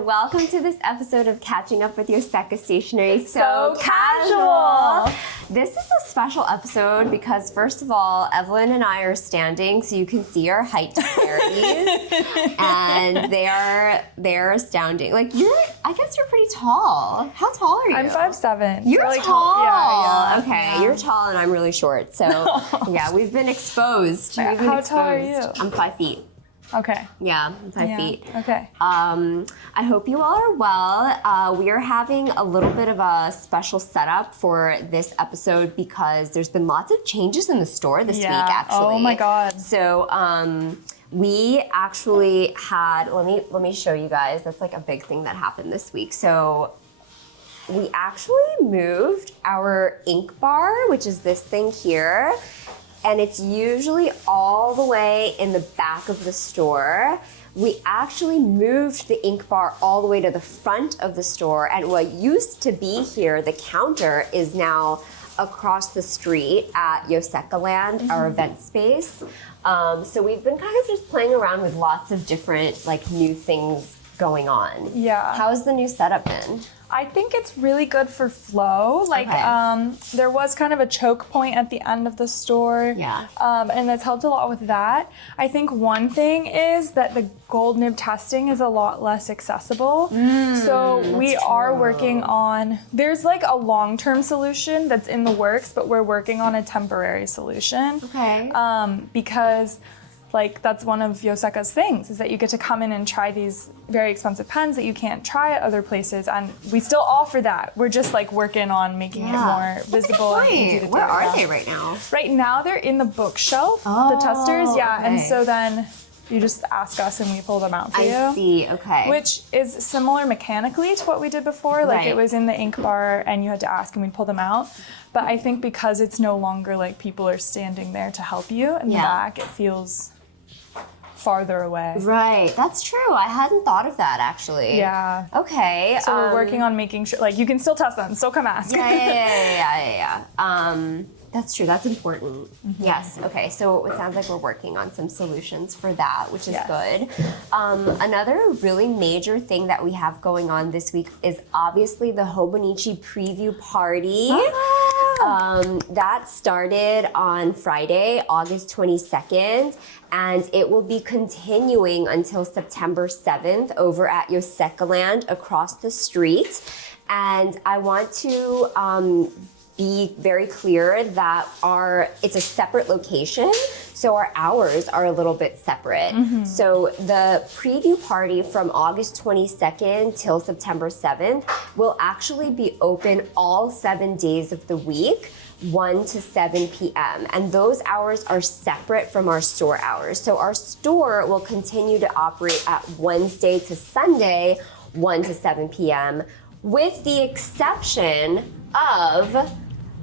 and welcome to this episode of Catching Up with Yoseka Stationery. So casual! This is a special episode because, first of all, Evelyn and I are standing so you can see our height disparities, and they're astounding. Like, I guess you're pretty tall. How tall are you? I'm 5'7". You're really tall. Yeah. Okay, you're tall and I'm really short. So, yeah, we've been exposed. How tall are you? I'm 5 feet. Okay. Yeah, I'm 5 feet. Okay. I hope you all are well. We are having a little bit of a special setup for this episode because there's been lots of changes in the store this week, actually. Oh my God. So we actually had, let me show you guys. That's like a big thing that happened this week. So we actually moved our ink bar, which is this thing here. And it's usually all the way in the back of the store. We actually moved the ink bar all the way to the front of the store, and what used to be here, the counter, is now across the street at Yoseka Land, our event space. So we've been kind of just playing around with lots of different new things going on. Yeah. How's the new setup been? I think it's really good for flow. There was kind of a choke point at the end of the store. Yeah. And that's helped a lot with that. I think one thing is that the gold nib testing is a lot less accessible. So we are working on, there's like a long-term solution that's in the works, but we're working on a temporary solution. Okay. Because that's one of Yoseka's things, is that you get to come in and try these very expensive pens that you can't try at other places, and we still offer that. We're just working on making it more visible and easy to do. Where are they right now? Right now they're in the bookshelf, the testers, and so then you just ask us and we pull them out for you. I see, okay. Which is similar mechanically to what we did before. It was in the ink bar and you had to ask and we'd pull them out. But I think because it's no longer people are standing there to help you in the back, it feels farther away. Right, that's true. I hadn't thought of that, actually. Yeah. Okay. So we're working on making sure, you can still test them, still come ask. Yeah. That's true, that's important. Yes, okay, so it sounds like we're working on some solutions for that, which is good. Another really major thing that we have going on this week is obviously the Hobonichi Preview Party. That started on Friday, August 22nd, and it will be continuing until September 7th over at Yoseka Land across the street. And I want to be very clear that it's a separate location, so our hours are a little bit separate. So the preview party from August 22nd till September 7th will actually be open all 7 days of the week, 1 to 7 p.m. And those hours are separate from our store hours. So our store will continue to operate at Wednesday to Sunday, 1 to 7 p.m., with the exception of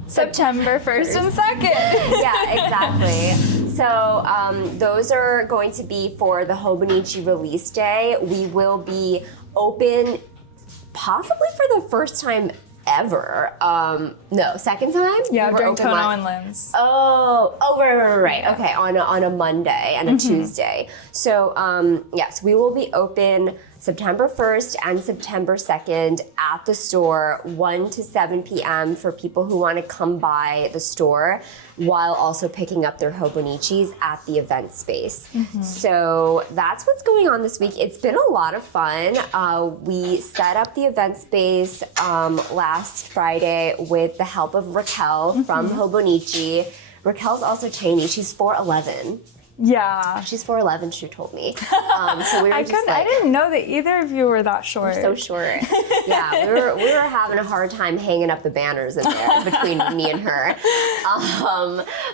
September 1st and 2nd. Yeah, exactly. So those are going to be for the Hobonichi release day. We will be open possibly for the first time ever. No, second time? Yeah, during Tono and Lynn's. Right. Okay, on a Monday and a Tuesday. So yes, we will be open September 1st and September 2nd at the store, 1 to 7 p.m. for people who want to come by the store while also picking up their Hobonichis at the event space. So that's what's going on this week. It's been a lot of fun. We set up the event space last Friday with the help of Raquel from Hobonichi. Raquel's also tiny. She's 4'11". Yeah. She's 4'11", she told me. So we were I didn't know that either of you were that short. We're so short. Yeah, we were having a hard time hanging up the banners in there between me and her.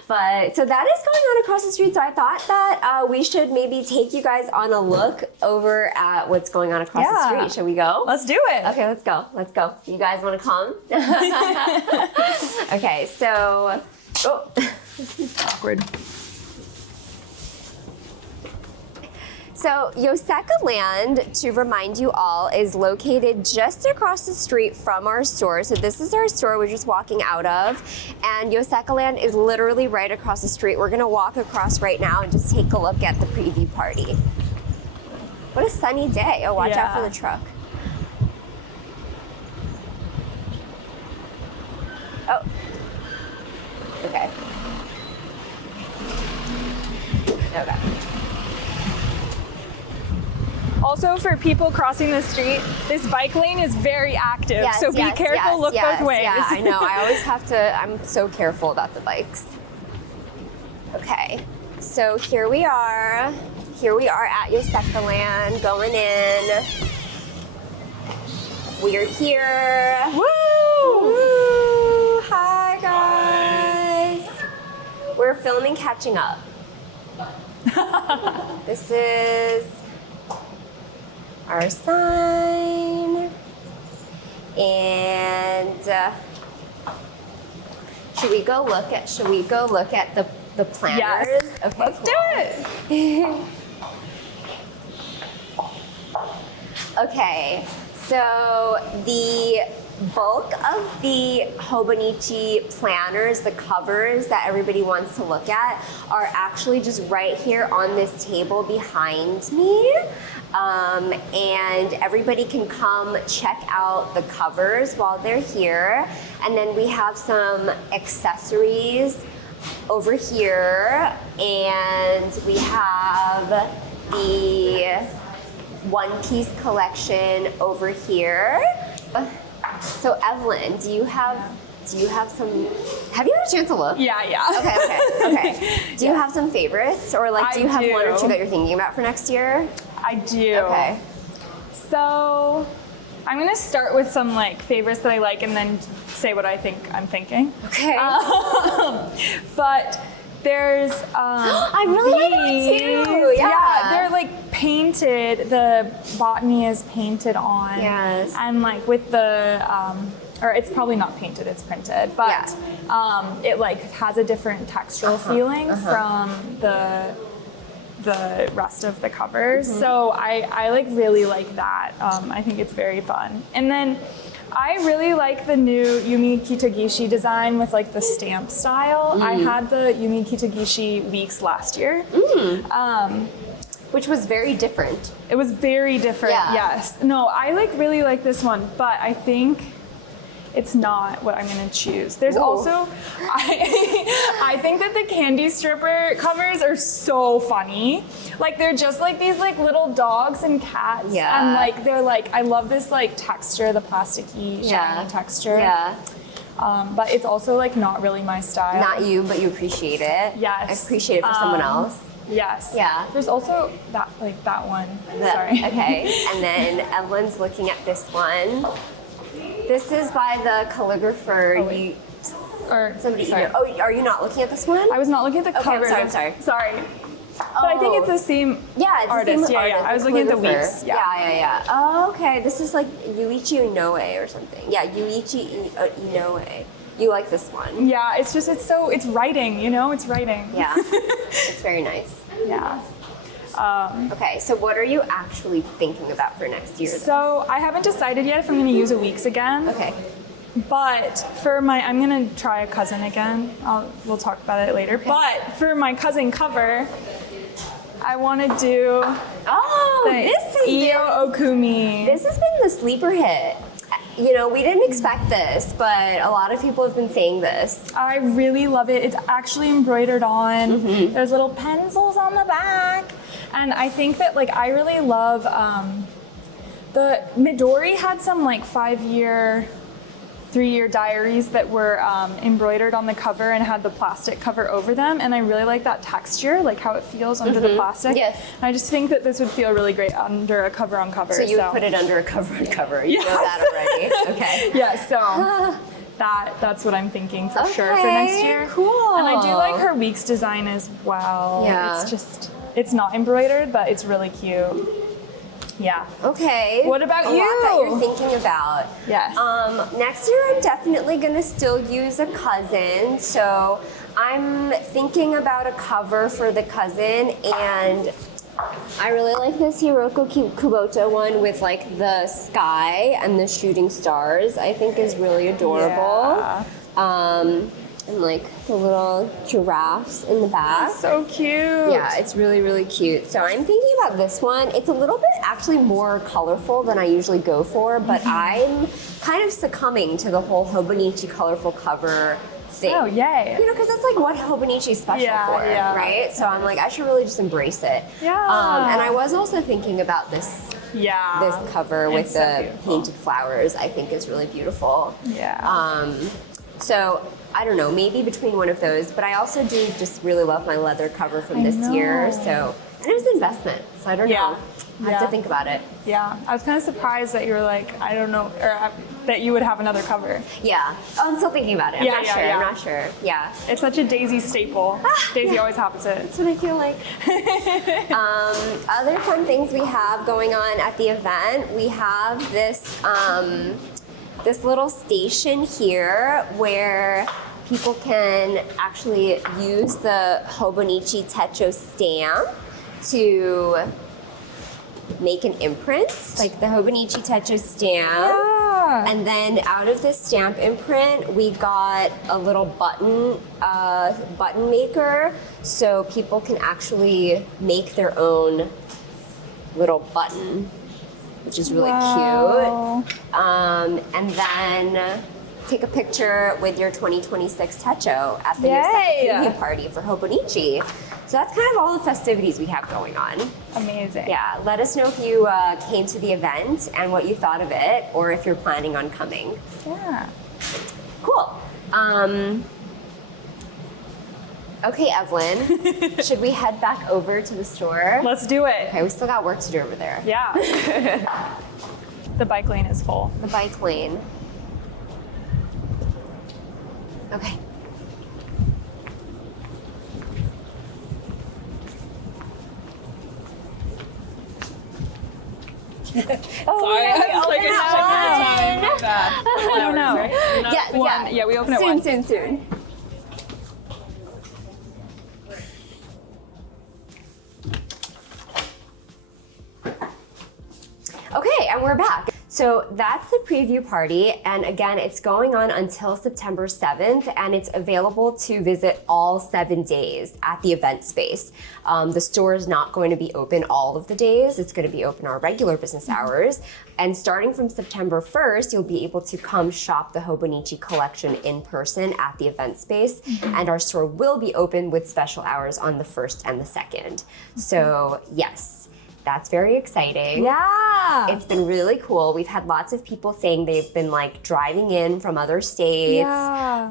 But so that is going on across the street. So I thought that we should maybe take you guys on a look over at what's going on across the street. Shall we go? Let's do it. Okay, let's go. Let's go. You guys want to come? Okay, so Awkward. So Yoseka Land, to remind you all, is located just across the street from our store. So this is our store we're just walking out of. And Yoseka Land is literally right across the street. We're gonna walk across right now and just take a look at the preview party. What a sunny day. Oh, watch out for the truck. Okay. Also, for people crossing the street, this bike lane is very active, Yes, so be yes, careful, yes, look yes, both ways. Yeah, I know. I always have to, I'm so careful about the bikes. Okay, so here we are. Here we are at Yoseka Land, going in. We're here. Woo! Woo! Hi, guys. We're filming Catching Up. This is our sign. And should we go look at the planners? Yes. Okay, Let's cool. do it. Okay, so the bulk of the Hobonichi planners, the covers that everybody wants to look at, are actually just right here on this table behind me. And everybody can come check out the covers while they're here. And then we have some accessories over here, and we have the one-piece collection over here. So Evelyn, do you have some? Have you had a chance to look? Yeah. Okay. Do you have some favorites, or like, do you have one or two that you're thinking about for next year? I do. Okay. So I'm gonna start with some like favorites that I like, and then say what I'm thinking. Okay. But there's I really like that too. Yeah. They're like painted. The botany is painted on. Yes. And like with the or it's probably not painted, it's printed, but it like has a different textural feeling from the rest of the covers. So I like really like that. I think it's very fun. And then I really like the new Yumi Kitagishi design with like the stamp style. I had the Yumi Kitagishi weeks last year. Which was very different. It was very different, yes. No, I like really like this one, but I think it's not what I'm gonna choose. There's also, I think that the candy stripper covers are so funny. Like they're just like these like little dogs and cats. Yeah. And like they're like, I love this like texture, the plasticky, shiny texture. Yeah. But it's also like not really my style. Not you, but you appreciate it. Yes. I appreciate it for someone else. Yes. Yeah. There's also that one. Sorry. Okay. And then Evelyn's looking at this one. This is by the calligrapher. Somebody. sorry. Oh, are you not looking at this one? I was not looking at the cover. I'm sorry. Sorry. But I think it's the same Yeah, it's artist. the same artist. I was looking at the calligrapher. weeks. Yeah. Oh, okay. This is like Yuichi Inoue or something. Yeah, Yuichi Inoue. You like this one? Yeah, it's writing, it's writing. Yeah, it's very nice. Yeah. Okay, so what are you actually thinking about for next year? So I haven't decided yet if I'm going to use a weeks again. Okay. But I'm going to try a cousin again. We'll talk about it later. Okay. But for my cousin cover, I want to do this is Iyo Okumi. This has been the sleeper hit. We didn't expect this, but a lot of people have been saying this. I really love it. It's actually embroidered on. There's little pencils on the back. And I think that I really love the Midori had some 5-year, 3-year diaries that were embroidered on the cover and had the plastic cover over them. And I really like that texture, how it feels under the plastic. Yes. And I just think that this would feel really great under a cover on cover. So you would put it under a cover on cover. You know that already. Okay. Yeah, so that's what I'm thinking for sure for next year. Cool. And I do like her weeks design as well. Yeah. It's not embroidered, but it's really cute. Yeah. Okay. What about you? A lot that you're thinking about. Yes. Next year, I'm definitely gonna still use a cousin. So I'm thinking about a cover for the cousin, and I really like this Hiroko Kubota one with the sky and the shooting stars. I think is really adorable. Yeah. And the little giraffes in the back. So cute. Yeah, it's really, really cute. So I'm thinking about this one. It's a little bit actually more colorful than I usually go for, but I'm kind of succumbing to the whole Hobonichi colorful cover thing. Oh, yay. You know, because that's like what Hobonichi's special for, right? So I'm like, I should really just embrace it. Yeah. And I was also thinking about this cover with the painted flowers. I think is really beautiful. Yeah. So I don't know, maybe between one of those, but I also do just really love my leather cover from this year. So, and it was an investment, so I don't know. I have to think about it. Yeah, I was kind of surprised that you were like, I don't know, or that you would have another cover. Yeah, I'm still thinking about it. I'm not sure. Yeah. It's such a Daisy staple. Daisy always happens it. That's what I feel like. Other fun things we have going on at the event, we have this, this little station here where people can actually use the Hobonichi Techo stamp to make an imprint, like the Hobonichi Techo stamp. Yeah. And then out of this stamp imprint, we got a little button maker, so people can actually make their own little button, which is really cute. And then take a picture with your 2026 Techo at the Yoseka Preview Party for Hobonichi. So that's kind of all the festivities we have going on. Amazing. Yeah, let us know if you came to the event and what you thought of it, or if you're planning on coming. Yeah. Cool. Okay, Evelyn, should we head back over to the store? Let's do it. Okay, we still got work to do over there. Yeah. The bike lane is full. The bike lane. Okay. Sorry, I was like, checking the time. I don't know. Yeah, we open it soon. Okay, and we're back. So that's the preview party, and again, it's going on until September 7th, and it's available to visit all 7 days at the event space. The store is not going to be open all of the days. It's going to be open our regular business hours, and starting from September 1st, you'll be able to come shop the Hobonichi collection in person at the event space, and our store will be open with special hours on the 1st and the 2nd. So yes. That's very exciting. Yeah. It's been really cool. We've had lots of people saying they've been like driving in from other states,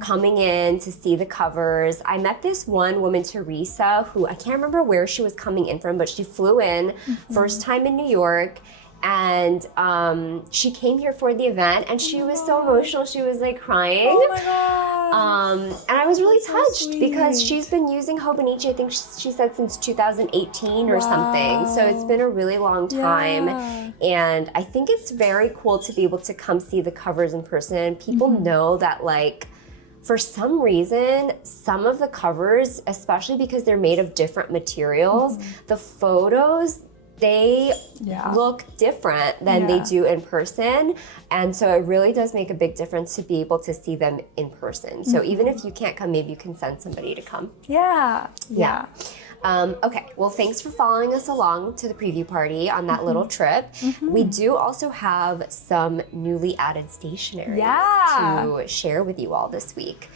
coming in to see the covers. I met this one woman, Teresa, who I can't remember where she was coming in from, but she flew in, first time in New York. And she came here for the event, and she was so emotional. She was like crying. Oh my god! And I was really touched because she's been using Hobonichi, I think she said since 2018 or something. So it's been a really long time. And I think it's very cool to be able to come see the covers in person. People know that like, for some reason, some of the covers, especially because they're made of different materials, the photos, they look different than they do in person. And so it really does make a big difference to be able to see them in person. So even if you can't come, maybe you can send somebody to come. Yeah. Okay, well, thanks for following us along to the preview party on that little trip. We do also have some newly added stationery to share with you all this week.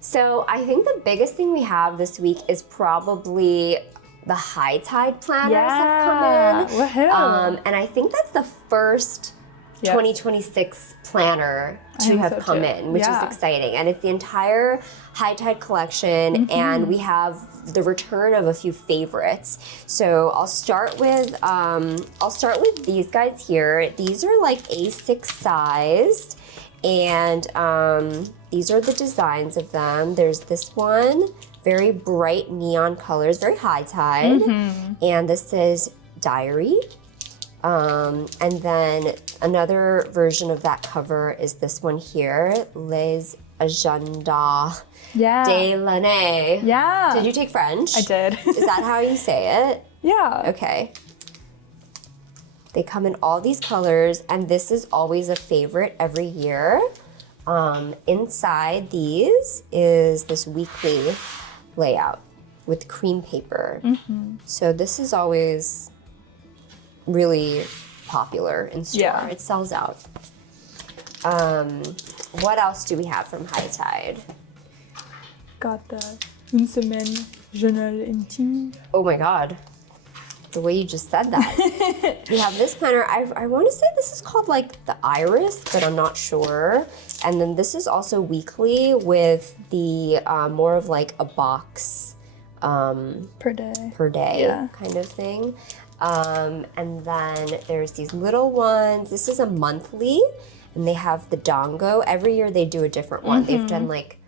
So I think the biggest thing we have this week is probably the Hightide Planners have come in. And I think that's the first 2026 planner to have come in, which is exciting. And it's the entire Hightide collection, and we have the return of a few favorites. So I'll start with these guys here. These are like A6 sized, and these are the designs of them. There's this one, very bright neon colors, very Hightide. And this is Diary. And then another version of that cover is this one here, Les Agendas de l'année. Did you take French? I did. Is that how you say it? Yeah. Okay. They come in all these colors, and this is always a favorite every year. Inside these is this weekly layout with cream paper. So this is always really popular in store. It sells out. What else do we have from Hightide? got the Une semaine journal intime. Oh my God. The way you just said that. We have this planner. I want to say this is called like the Iris, but I'm not sure. And then this is also weekly with the more of like a box Per day. Yeah. kind of thing. And then there's these little ones. This is a monthly, and they have the dango. Every year they do a different one. They've done like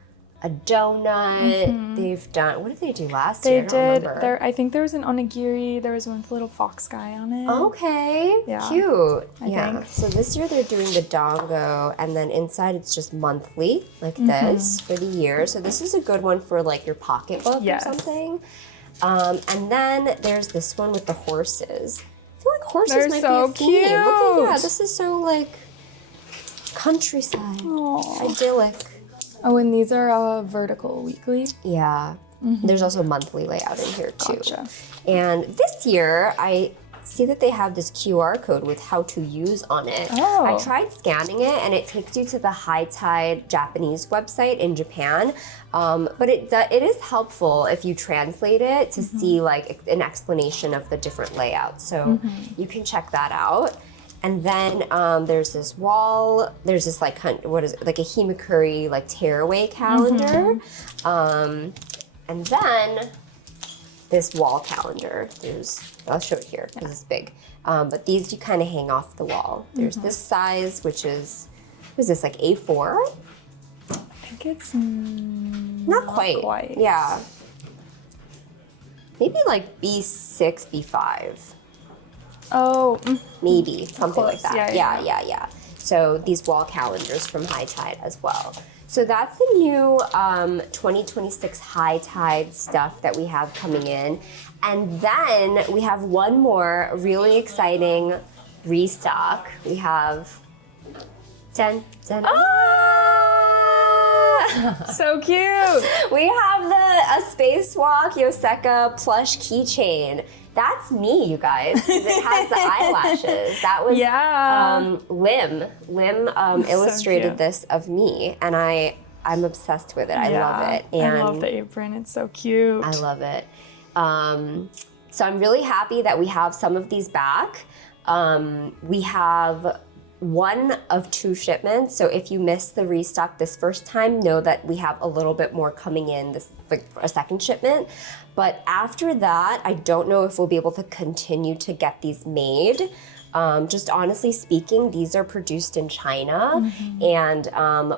a donut. They've done, what did they do last year? I don't remember. I think there was an onigiri. There was one with a little fox guy on it. Okay, Yeah, cute. I think. So this year they're doing the dango, and then inside it's just monthly, like this, for the year. So this is a good one for like your pocketbook Yes. or something. And then there's this one with the horses. I feel like horses They're might so be a theme. cute. Look at this is so like countryside, Aw. idyllic. Oh, and these are vertical weekly. Yeah. There's also monthly layout in here too. Gotcha. And this year, I see that they have this QR code with how to use on it. Oh. I tried scanning it, and it takes you to the Hightide Japanese website in Japan. But it is helpful if you translate it to see like an explanation of the different layouts. So you can check that out. And then there's this wall. There's this like what is it, like a Himikuri like tearaway calendar. And then this wall calendar. I'll show it here because it's big. But these you kind of hang off the wall. There's this size, which is, what is this, like A4? I think it's Not quite. Yeah. Maybe like B6, B5. Oh, Maybe, something like Close. that. Yeah. Yeah. So these wall calendars from Hightide as well. So that's the new 2026 Hightide stuff that we have coming in. And then we have one more really exciting restock. We have, so cute. we have a Spacewalk Yoseka Plush Keychain. That's me, you guys, because it has the eyelashes. That was Lim. Lim illustrated cute. this of me, and I'm obsessed with it. I love it. And I love the apron. It's so cute. I love it. So I'm really happy that we have some of these back. We have 1 of 2 shipments. So if you missed the restock this first time, know that we have a little bit more coming in this for a second shipment. But after that, I don't know if we'll be able to continue to get these made. Just honestly speaking, these are produced in China, and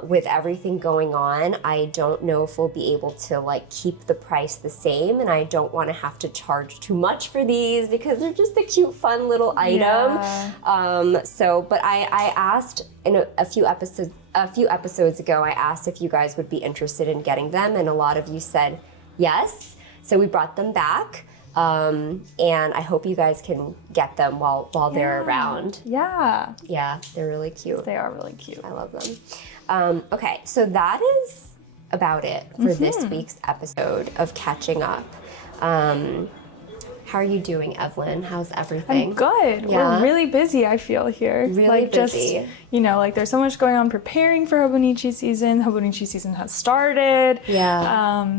with everything going on, I don't know if we'll be able to like keep the price the same, and I don't want to have to charge too much for these because they're just a cute, fun little item. But I asked in a few episodes ago, I asked if you guys would be interested in getting them, and a lot of you said yes. So we brought them back. And I hope you guys can get them while they're around. Yeah. Yeah, they're really cute. They are really cute. I love them. Okay, so that is about it for this week's episode of Catching Up. How are you doing, Evelyn? How's everything? I'm good. Yeah? We're really busy, I feel here. Really busy. Just, there's so much going on preparing for Hobonichi season. Hobonichi season has started. Yeah.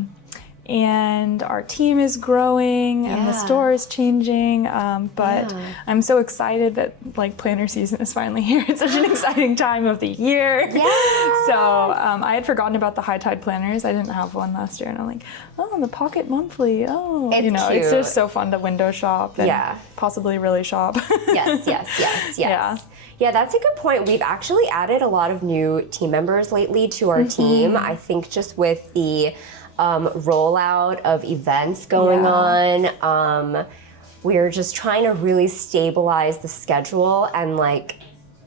And our team is growing and the store is changing. But I'm so excited that like planner season is finally here. It's such an exciting time of the year. Yeah. So I had forgotten about the Hightide Planners. I didn't have one last year, and I'm like, the Pocket Monthly. Oh, It's it's cute. just so fun to window shop and possibly really shop. Yes. Yeah. Yeah, that's a good point. We've actually added a lot of new team members lately to our team. I think just with the rollout of events going on. We're just trying to really stabilize the schedule and not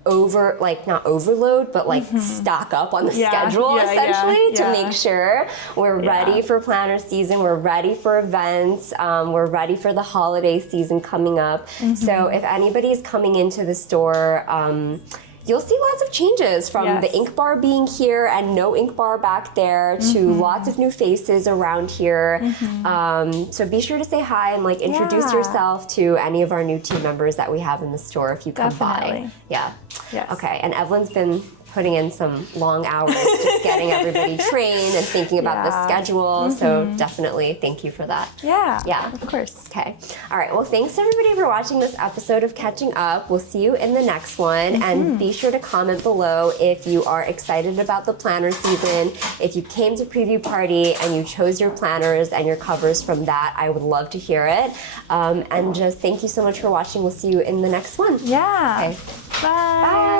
overload, but stock up on the schedule essentially to make sure we're ready for planner season, we're ready for events, we're ready for the holiday season coming up. So if anybody's coming into the store, you'll see lots of changes from the ink bar being here and no ink bar back there to lots of new faces around here. So be sure to say hi and introduce yourself to any of our new team members that we have in the store if you come by. Yeah. Yes. Okay, and Evelyn's been putting in some long hours just getting everybody trained and thinking about the schedule. So definitely thank you for that. Yeah, of course. Okay. All right. Well, thanks everybody for watching this episode of Catching Up. We'll see you in the next one. And be sure to comment below if you are excited about the planner season. If you came to Preview Party and you chose your planners and your covers from that, I would love to hear it. And just thank you so much for watching. We'll see you in the next one. Yeah. Okay. Bye.